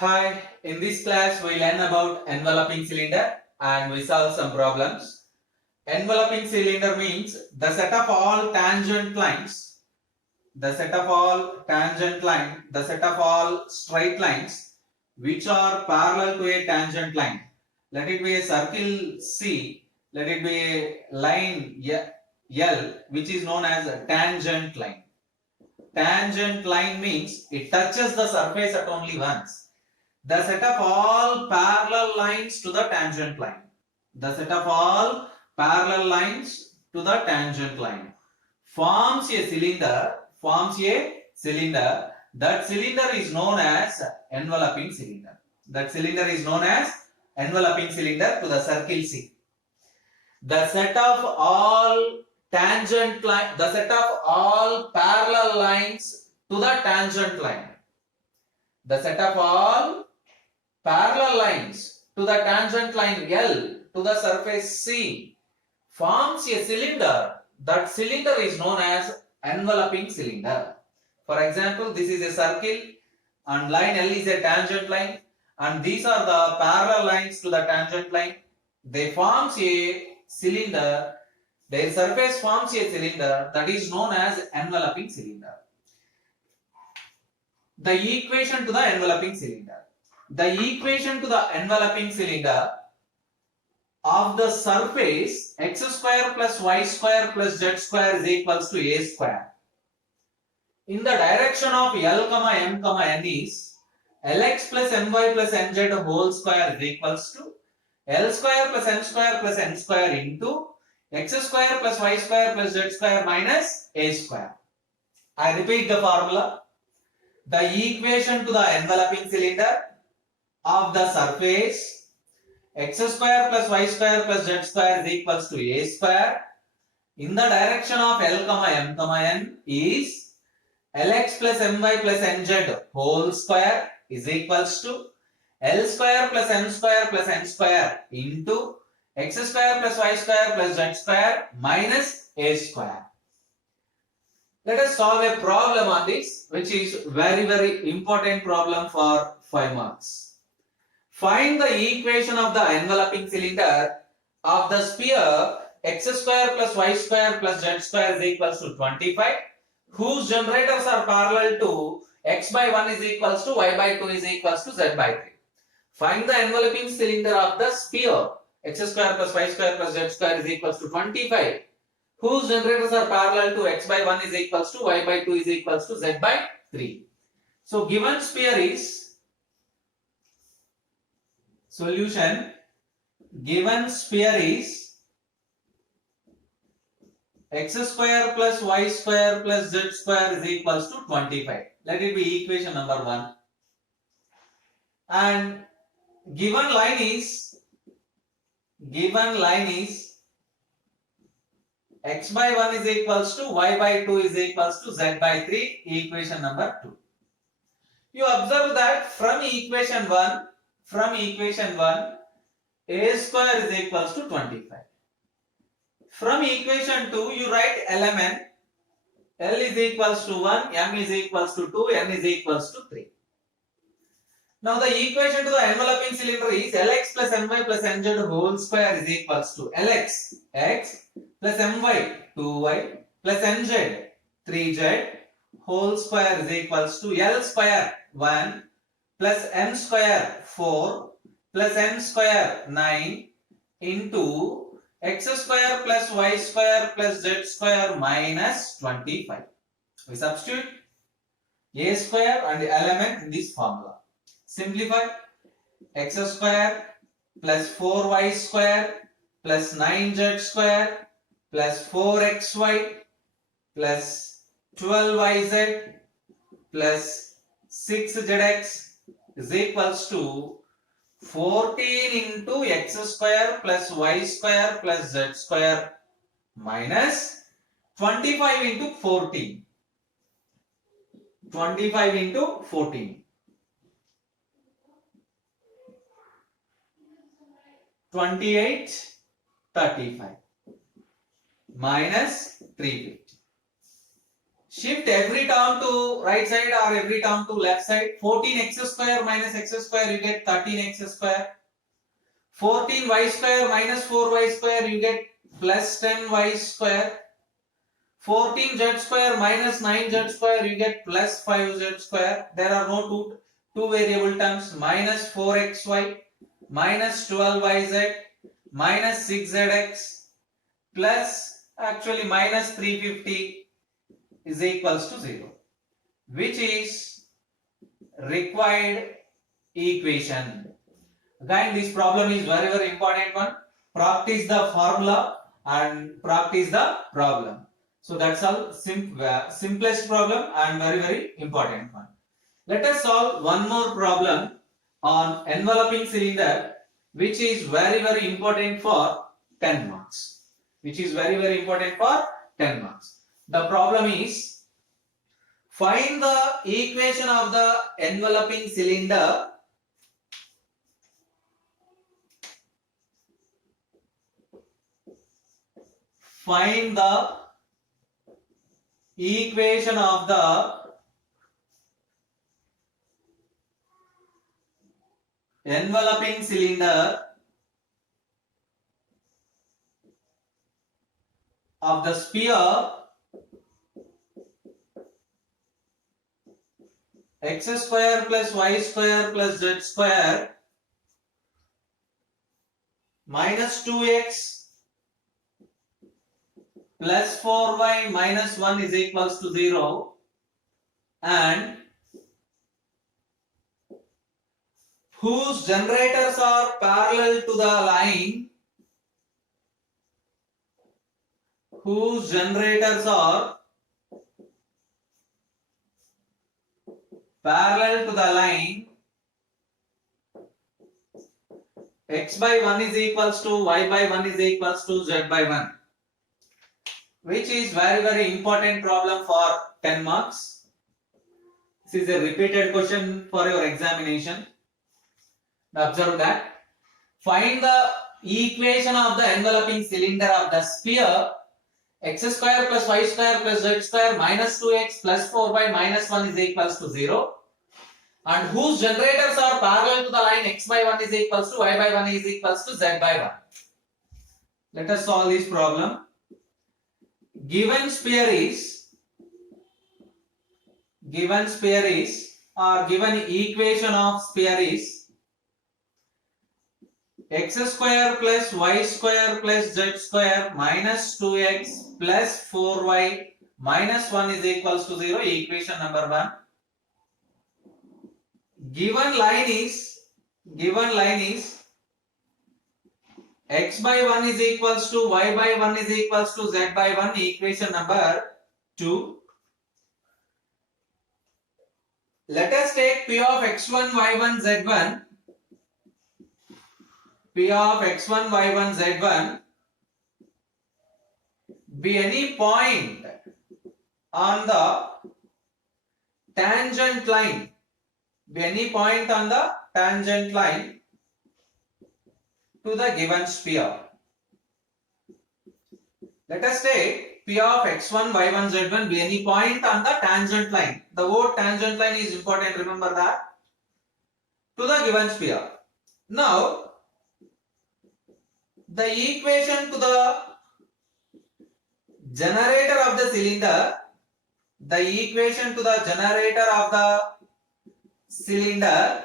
Hi, in this class we learn about enveloping cylinder and we solve some problems. Enveloping cylinder means the set of all tangent lines, the set of all straight lines which are parallel to a tangent line. Let it be a circle C, let it be a line L which is known as a tangent line. Tangent line means it touches the surface at only once. The set of all parallel lines to the tangent line. The set of all parallel lines to the tangent line forms a cylinder. That cylinder is known as enveloping cylinder. That cylinder is known as enveloping cylinder to the circle C. The set of all tangent line, the set of all parallel lines to the tangent line. The set of all parallel lines to the tangent line L to the surface C forms a cylinder. That cylinder is known as enveloping cylinder. For example, this is a circle and line L is a tangent line and these are the parallel lines to the tangent line. They forms a cylinder. Their surface forms a cylinder that is known as enveloping cylinder. The equation to the enveloping cylinder. The equation to the enveloping cylinder of the surface x square plus y square plus z square is equals to a square. In the direction of L, M, N is Lx plus My plus Nz whole square is equals to L square plus M square plus N square into x square plus y square plus z square minus a square. I repeat the formula. The equation to the enveloping cylinder of the surface x square plus y square plus z square is equals to a square in the direction of L, M, N is Lx plus My plus Nz whole square is equals to L square plus M square plus N square into x square plus y square plus z square minus a square. Let us solve a problem on this, which is very important problem for 5 marks. Find the equation of the enveloping cylinder of the sphere x square plus y square plus z square is equals to 25, whose generators are parallel to x by 1 is equals to y by 2 is equals to z by 3. Find the enveloping cylinder of the sphere x square plus y square plus z square is equals to 25, whose generators are parallel to x by 1 is equals to y by 2 is equals to z by 3. So given sphere is solution. Given sphere is x square plus y square plus z square is equals to 25. Let it be equation number 1. And given line is x by 1 is equals to y by 2 is equals to z by 3, equation number 2. You observe that from equation 1, a square is equals to 25. From equation 2, you write element L is equals to 1, M is equals to 2, N is equals to 3. Now the equation to the enveloping cylinder is Lx plus My plus Nz whole square is equals to Lx, x plus My, 2y plus Nz, 3z whole square is equals to L square, 1 plus M square, 4 plus N square, 9 into x square plus y square plus z square minus 25. We substitute a square and the element in this formula. Simplify. X square plus 4y square plus 9z square plus 4xy plus 12yz plus 6zx is equals to 14 into x square plus y square plus z square minus 25 into 14. 25 into 14. 28, 35 minus 350. Shift every term to right side or every term to left side. 14x square minus x square, you get 13x square. 14y square minus 4y square, you get plus 10y square. 14z square minus 9z square, you get plus 5z square. There are no two variable terms. Minus 4xy minus 12yz minus 6zx plus actually minus 350 is equals to 0, which is required equation. Again, this problem is very important one. Practice the formula and practice the problem. So that's all simplest problem and very important one. Let us solve one more problem on enveloping cylinder, which is very important for 10 marks. Which is very important for 10 marks. The problem is, find the equation of the enveloping cylinder find the equation of the enveloping cylinder of the sphere x square plus y square plus z square minus 2x plus 4y minus 1 is equals to 0, and whose generators are parallel to the line, whose generators are parallel to the line x by 1 is equals to y by 1 is equals to z by 1, which is very important problem for 10 marks. This is a repeated question for your examination. Now observe that. Find the equation of the enveloping cylinder of the sphere x square plus y square plus z square minus 2x plus 4y minus 1 is equals to 0, and whose generators are parallel to the line x by 1 is equals to y by 1 is equals to z by 1. Let us solve this problem. Given sphere is or given equation of sphere is x square plus y square plus z square minus 2x plus 4y minus 1 is equals to 0, equation number 1. Given line is x by 1 is equals to y by 1 is equals to z by 1, equation number 2. Let us take P of x1 y1 z1, P of x1 y1 z1 be any point on the tangent line, to the given sphere. Let us take P of x1 y1 z1 be any point on the tangent line. The word tangent line is important, remember that, to the given sphere. Now the equation to the generator of the cylinder,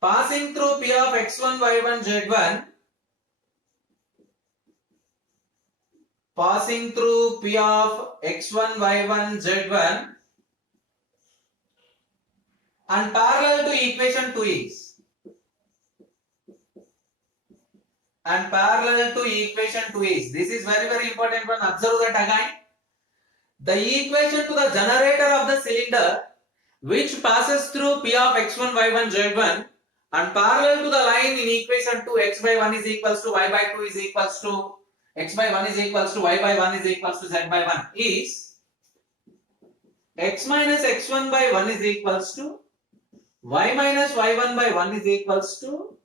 passing through P of x1 y1 z1, and parallel to equation 2 is, this is very important one. Observe that again. The equation to the generator of the cylinder which passes through P of x1 y1 z1 and parallel to the line in equation 2, x by 1 is equals to y by 2 is equals to x by 1 is equals to y by 1 is equals to z by 1 is x minus x1 by 1 is equals to y minus y1 by 1 is equals to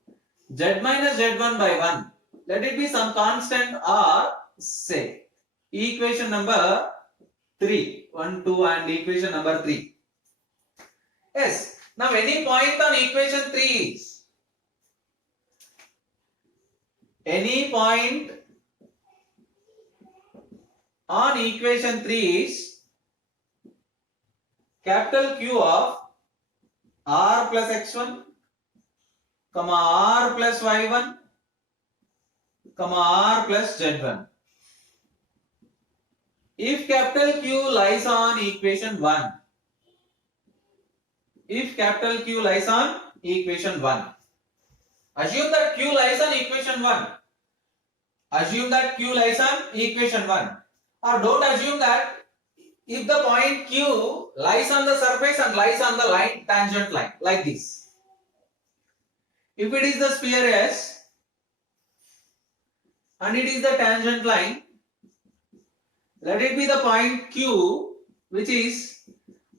z minus z1 by 1. Let it be some constant or say. Equation number 3. 1, 2 and equation number 3. Yes. Now any point on equation 3 is any point on equation 3 is capital Q of R plus X1, R plus Y1, R plus Z1. If capital Q lies on equation 1, if capital Q lies on equation 1, assume that Q lies on equation 1. Assume that Q lies on equation 1. Or don't assume that. If the point Q lies on the surface and lies on the line, tangent line, like this. If it is the sphere S and it is the tangent line, let it be the point Q, which is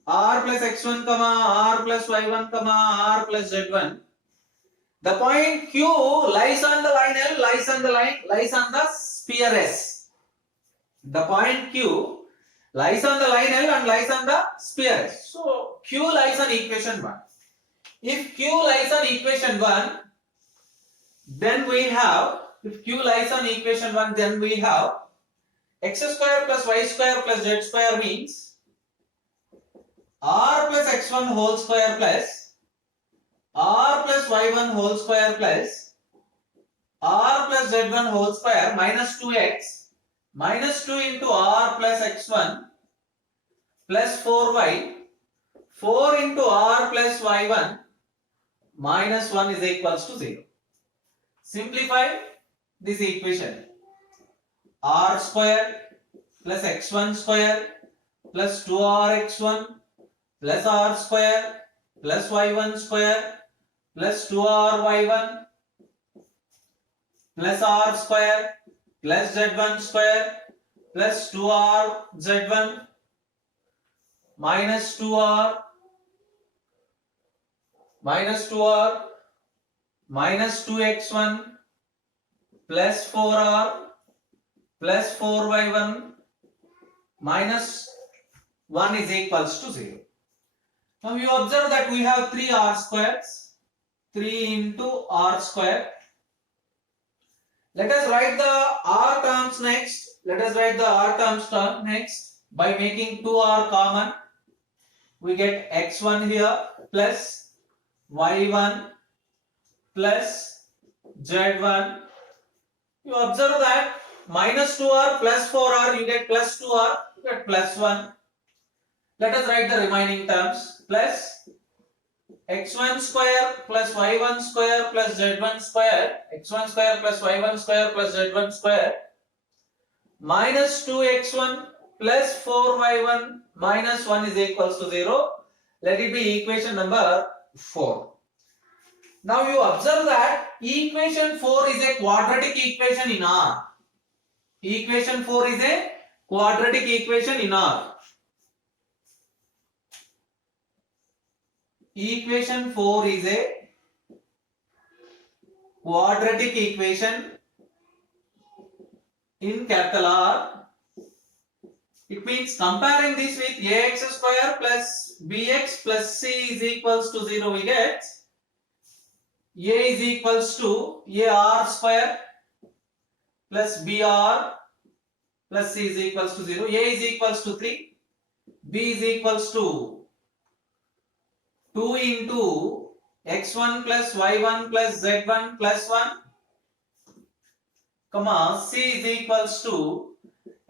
R plus X1, R plus Y1, R plus Z1. The point Q lies on the line L, lies on the sphere S. The point Q lies on the line L and lies on the sphere S. So Q lies on equation 1. If Q lies on equation 1, then we have, if Q lies on equation 1, then we have x square plus y square plus z square means R plus x1 whole square plus R plus y1 whole square plus R plus z1 whole square minus 2x minus 2 into R plus x1 plus 4y 4 into R plus y1 minus 1 is equals to 0. Simplify this equation. R square plus x1 square plus 2rx1 plus R square plus y1 square plus 2ry1 plus R square plus z1 square plus 2rz1 minus 2r minus 2x1 plus 4r plus 4y1 minus 1 is equals to 0. Now you observe that we have 3 r squares, 3 into r square. Let us write the r terms next. Let us write the r terms next. By making 2r common, we get x1 here plus y1 plus z1. You observe that minus 2r plus 4r, you get plus 2r, you get plus 1. Let us write the remaining terms. Plus x1 square plus y1 square plus z1 square, x1 square plus y1 square plus z1 square, minus 2x1 plus 4y1 minus 1 is equals to 0. Let it be equation number 4. Now you observe that equation 4 is a quadratic equation in R. Equation 4 is a quadratic equation in R. Equation 4 is a quadratic equation in capital R. It means comparing this with ax square plus bx plus c is equals to 0, we get a is equals to ar square plus br plus c is equals to 0. A is equals to 3, b is equals to 2 into x1 plus y1 plus z1 plus 1, comma c is equals to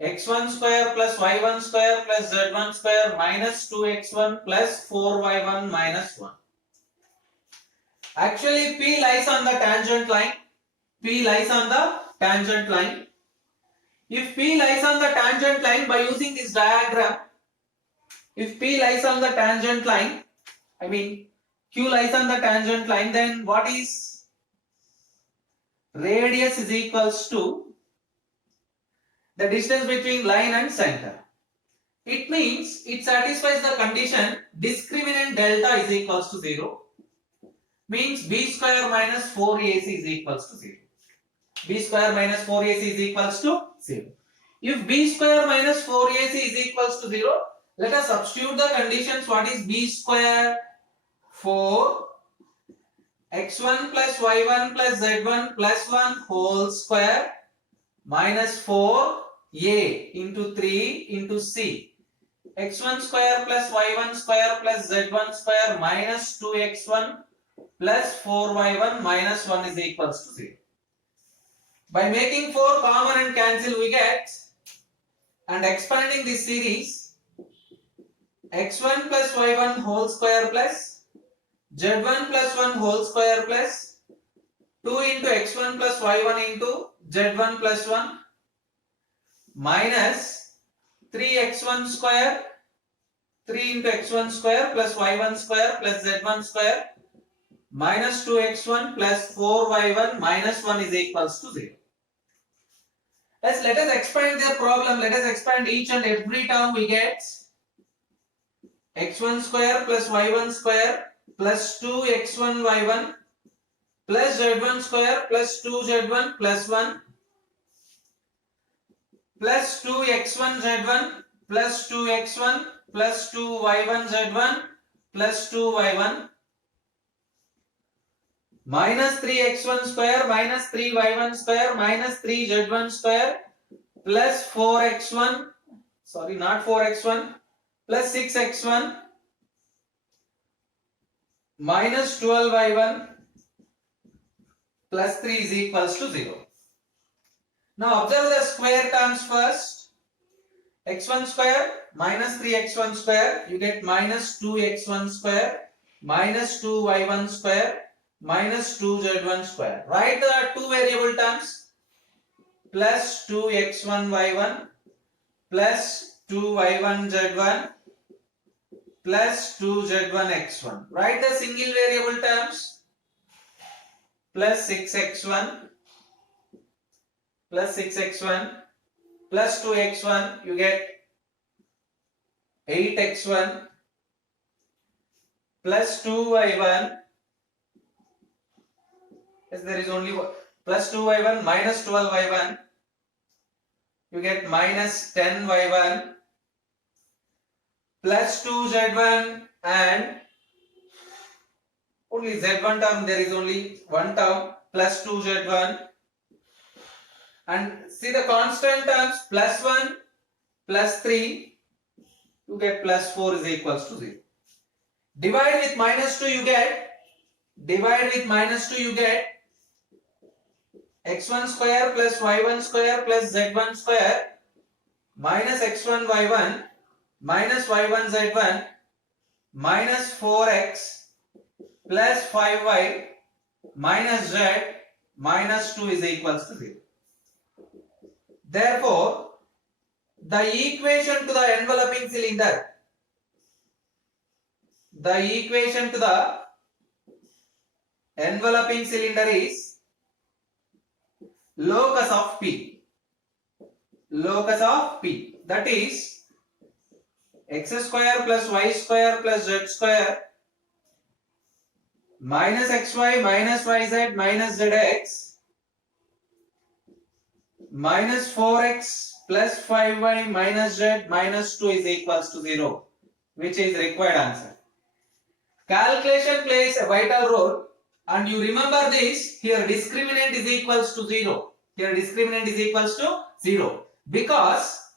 x1 square plus y1 square plus z1 square minus 2x1 plus 4y1 minus 1. Actually P lies on the tangent line. P lies on the tangent line. If P lies on the tangent line, by using this diagram, if P lies on the tangent line, Q lies on the tangent line, then what is radius is equals to the distance between line and center. It means it satisfies the condition discriminant delta is equals to 0. Means b square minus 4ac is equals to 0. B square minus 4ac is equals to 0. If b square minus 4ac is equals to 0, let us substitute the conditions. What is b square? 4 x1 plus y1 plus z1 plus 1 whole square minus 4a into 3 into c. x1 square plus y1 square plus z1 square minus 2x1 plus 4y1 minus 1 is equals to 0. By making 4 common and cancel, we get, and expanding this series, x1 plus y1 whole square plus z1 plus 1 whole square plus 2 into x1 plus y1 into z1 plus 1 minus 3x1 square 3 into x1 square plus y1 square plus z1 square minus 2x1 plus 4y1 minus 1 is equals to 0. Let us expand the problem. Let us expand each and every term. We get x1 square plus y1 square plus 2x1 y1 plus z1 square plus 2z1 plus 1 plus 2x1 z1 plus 2x1 plus 2y1 z1 plus 2y1 minus 3x1 square minus 3y1 square minus 3z1 square plus 4x1, sorry, not 4x1, plus 6x1 minus 12y1 plus 3 is equals to 0. Now observe the square terms first. x1 square minus 3x1 square, you get minus 2x1 square minus 2y1 square minus 2z1 square. Write the two variable terms, plus 2x1 y1 plus 2y1 z1 plus 2z1 x1. Write the single variable terms, plus 6x1 plus 6x1 plus 2x1, you get 8x1 plus 2y1. Yes, there is only one. Plus 2y1 minus 12y1, you get minus 10y1 plus 2z1 and only z1 term, there is only one term, plus 2z1, and see the constant terms, plus 1 plus 3, you get plus 4 is equals to 0. Divide with minus 2, you get x1 square plus y1 square plus z1 square minus x1 y1 minus y1 z1 minus 4x plus 5y minus z minus 2 is equals to 0. Therefore, the equation to the enveloping cylinder, is locus of P. That is x square plus y square plus z square minus xy minus yz minus zx minus 4x plus 5y minus z minus 2 is equals to 0, which is required answer. Calculation plays a vital role, and you remember this. Here discriminant is equals to 0. Because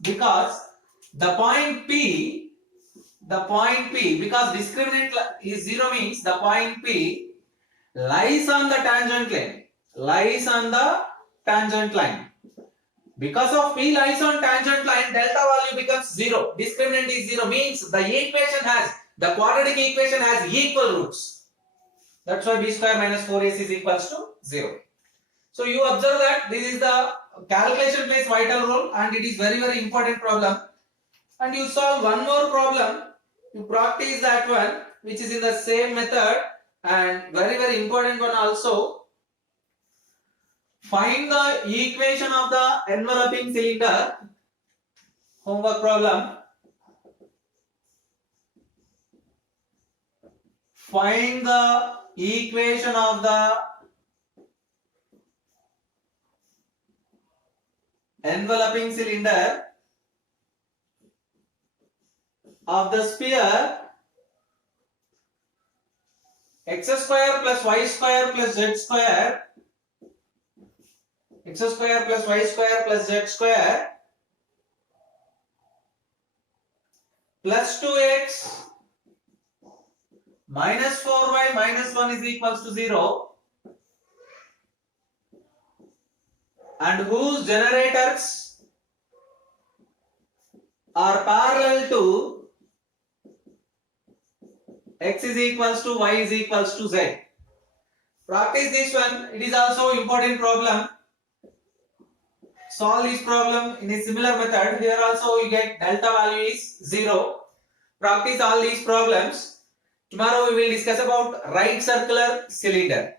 the point P, because discriminant is 0 means the point P lies on the tangent line. Because of P lies on tangent line, delta value becomes 0. Discriminant is 0 means the quadratic equation has equal roots. That's why b square minus 4ac is equals to 0. So you observe that this is the calculation plays vital role, and it is very, very important problem. And you solve one more problem. You practice that one, which is in the same method, and very, very important one also. Find the equation of the enveloping cylinder. Homework problem. Find the equation of the enveloping cylinder of the sphere x square plus y square plus z square, x square plus y square plus z square plus 2x minus 4y minus 1 is equals to 0, and whose generators are parallel to x is equals to y is equals to z. Practice this one. It is also important problem. Solve this problem in a similar method. Here also you get delta value is 0. Practice all these problems. Tomorrow we will discuss about right circular cylinder.